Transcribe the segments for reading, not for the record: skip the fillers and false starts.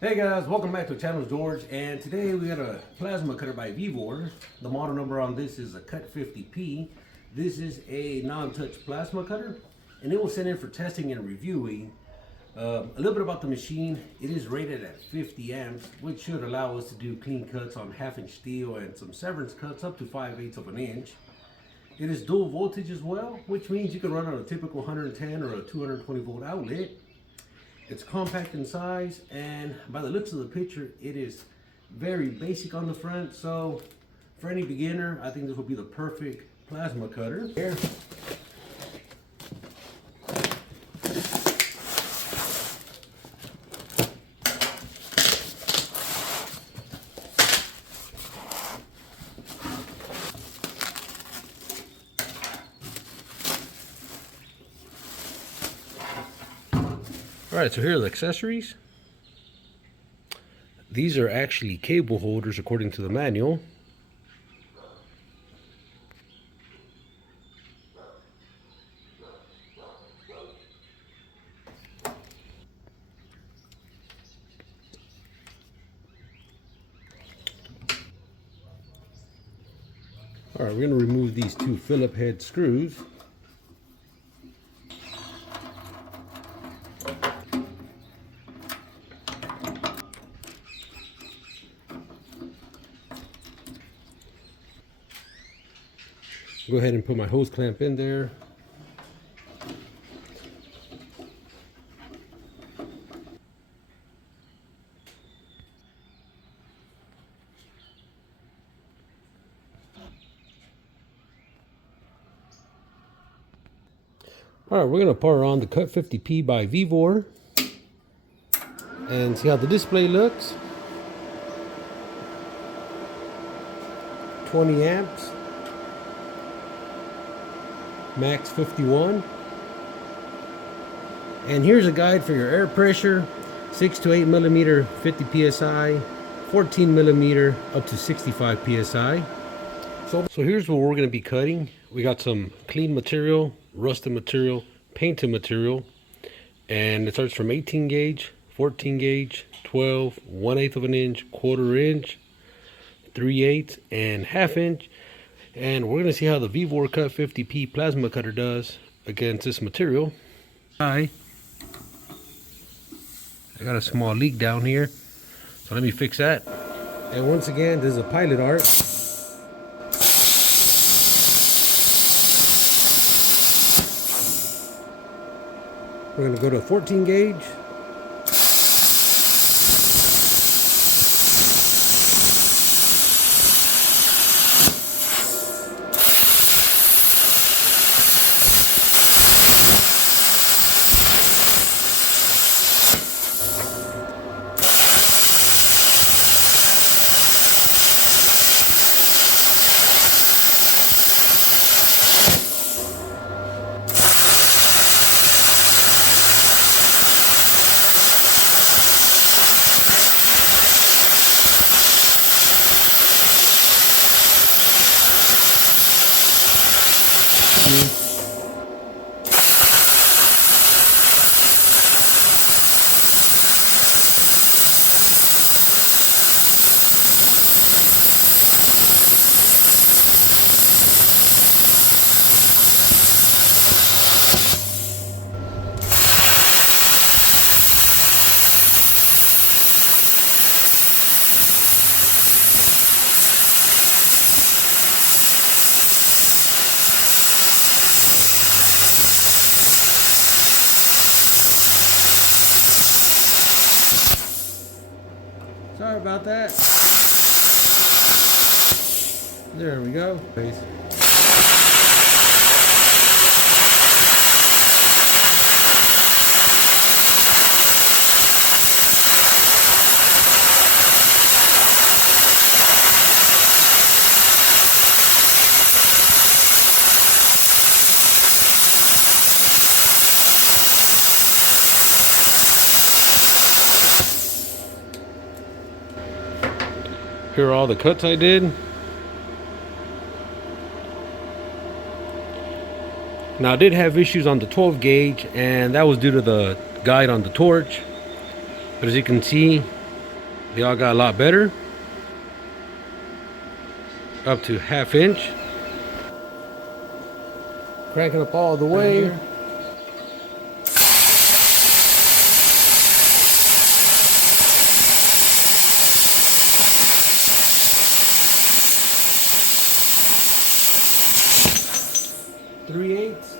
Hey guys, welcome back to the channel. George, and today we got a plasma cutter by Vevor. The model number on this is a CUT50P. This is a non-touch plasma cutter, and it was sent in for testing and reviewing. A little bit about the machine. It is rated at 50 amps, which should allow us to do clean cuts on 1/2" steel and some severance cuts up to 5/8 of an inch. It is dual voltage as well, which means you can run on a typical 110 or a 220 volt outlet. It's compact in size, and by the looks of the picture, it is very basic on the front. So for any beginner, I think this will be the perfect plasma cutter. Here. Alright, so here are the accessories. These are actually cable holders according to the manual. Alright, we're going to remove these two Phillip head screws. Go ahead and put my hose clamp in there. All right, we're gonna power on the CUT50P by Vevor and see how the display looks. 20 amps. Max 51. And here's a guide for your air pressure: 6 to 8 millimeter 50 psi, 14 millimeter up to 65 psi. So here's what we're going to be cutting. We got some clean material, rusted material, painted material, and it starts from 18 gauge, 14 gauge, 12, 1/8 of an inch, 1/4 inch, 3/8, and 1/2 inch. And we're going to see how the Vevor CUT50P plasma cutter does against this material. I got a small leak down here, so let me fix that. And once again, this is a pilot arc. We're going to go to a 14 gauge. Sorry about that. There we go. Please. Here are all the cuts I did. Now I did have issues on the 12 gauge, and that was due to the guide on the torch. But as you can see, They all got a lot better. Up to 1/2 inch. Cranking up all the way. Three-eighths.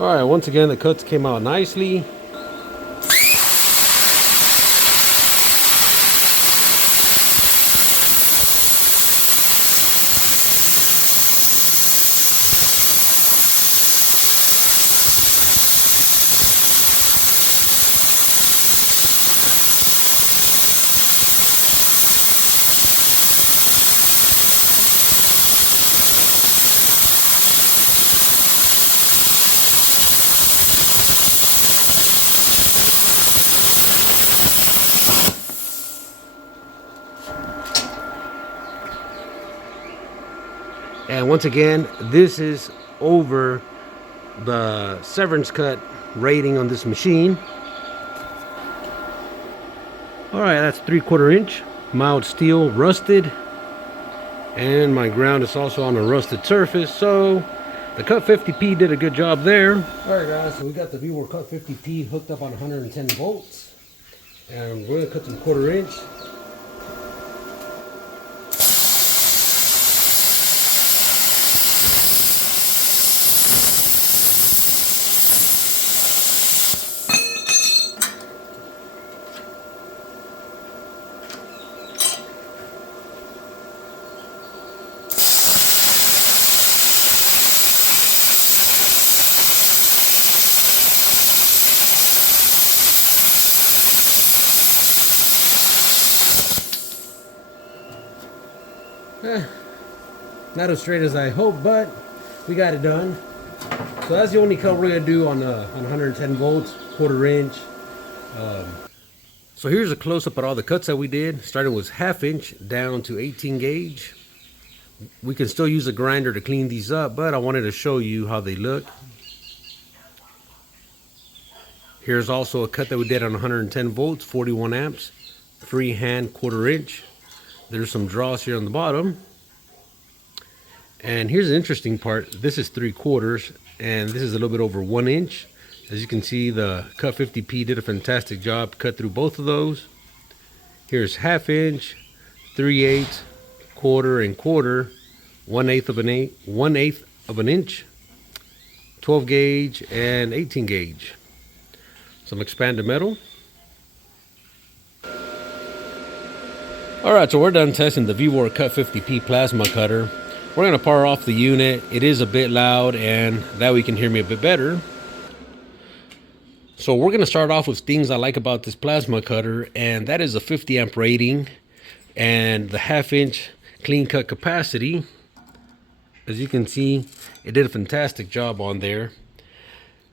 All right, once again, the cuts came out nicely. And once again, this is over the Severance Cut rating on this machine. All right, that's 3/4 inch, mild steel, rusted. And my ground is also on a rusted surface. So the CUT50P did a good job there. All right, guys, so we got the Vevor CUT50P hooked up on 110 volts. And we're gonna cut some 1/4 inch. Not as straight as I hoped, but we got it done. So that's the only cut we're gonna do on 110 volts, 1/4 inch. So here's a close-up at all the cuts that we did. Starting with 1/2 inch down to 18 gauge. We can still use a grinder to clean these up, but I wanted to show you how they look. Here's also a cut that we did on 110 volts, 41 amps, freehand 1/4 inch. There's some draws here on the bottom. And here's the interesting part. This is 3/4, and this is a little bit over 1 inch. As you can see, the CUT50P did a fantastic job, cut through both of those. Here's 1/2 inch, 3/8, 1/4 and 1/4, 1/8 of an inch, 12 gauge and 18 gauge. Some expanded metal. All right, so we're done testing the Vevor CUT50P plasma cutter. We're gonna power off the unit. It is a bit loud, and that way you can hear me a bit better. So we're gonna start off with things I like about this plasma cutter, and that is a 50 amp rating and the 1/2 inch clean cut capacity. As you can see, it did a fantastic job on there.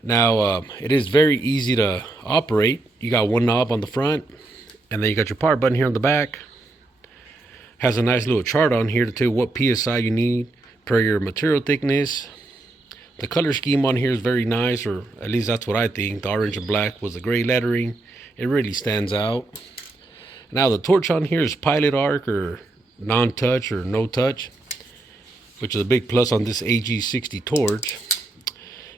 Now, it is very easy to operate. You got one knob on the front, and then you got your power button here on the back. Has a nice little chart on here to tell you what PSI you need per your material thickness. The color scheme on here is very nice, or at least that's what I think. The orange and black was the gray lettering. It really stands out. Now the torch on here is pilot arc or non-touch or no touch, which is a big plus on this AG60 torch.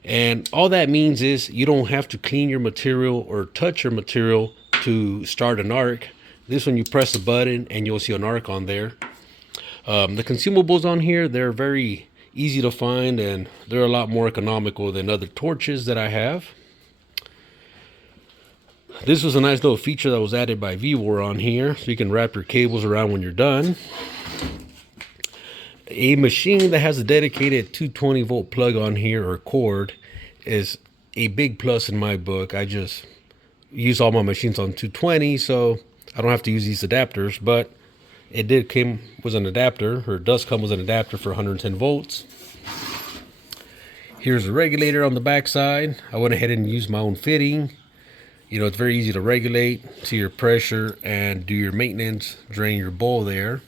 And all that means is you don't have to clean your material or touch your material to start an arc. This one, you press the button and you'll see an arc on there. The consumables on here, they're very easy to find, and they're a lot more economical than other torches that I have. This was a nice little feature that was added by Vevor on here, so you can wrap your cables around when you're done. A machine that has a dedicated 220 volt plug on here or cord is a big plus in my book. I just use all my machines on 220, so I don't have to use these adapters, but it did come was an adapter, or it does come with an adapter for 110 volts. Here's a regulator on the back side. I went ahead and used my own fitting. You know, it's very easy to regulate, see your pressure, and do your maintenance, drain your bowl there.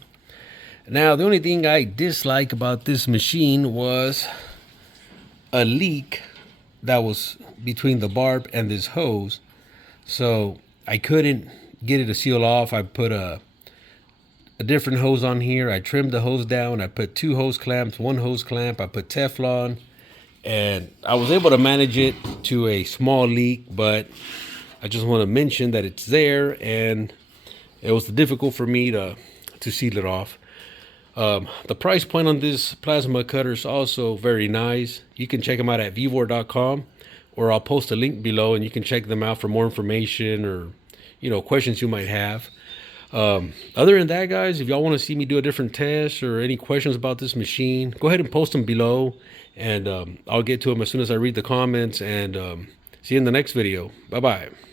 Now, the only thing I dislike about this machine was a leak that was between the barb and this hose. So I couldn't get it to seal off. I put a different hose on here. I trimmed the hose down. I put 2 hose clamps, 1 hose clamp. I put Teflon, and I was able to manage it to a small leak, but I just want to mention that it's there, and it was difficult for me to seal it off. The price point on this plasma cutter is also very nice. You can check them out at vevor.com, or I'll post a link below and you can check them out for more information or, you know, questions you might have. Other than that, guys, if y'all want to see me do a different test or any questions about this machine, go ahead and post them below, and I'll get to them as soon as I read the comments. And see you in the next video. Bye-bye.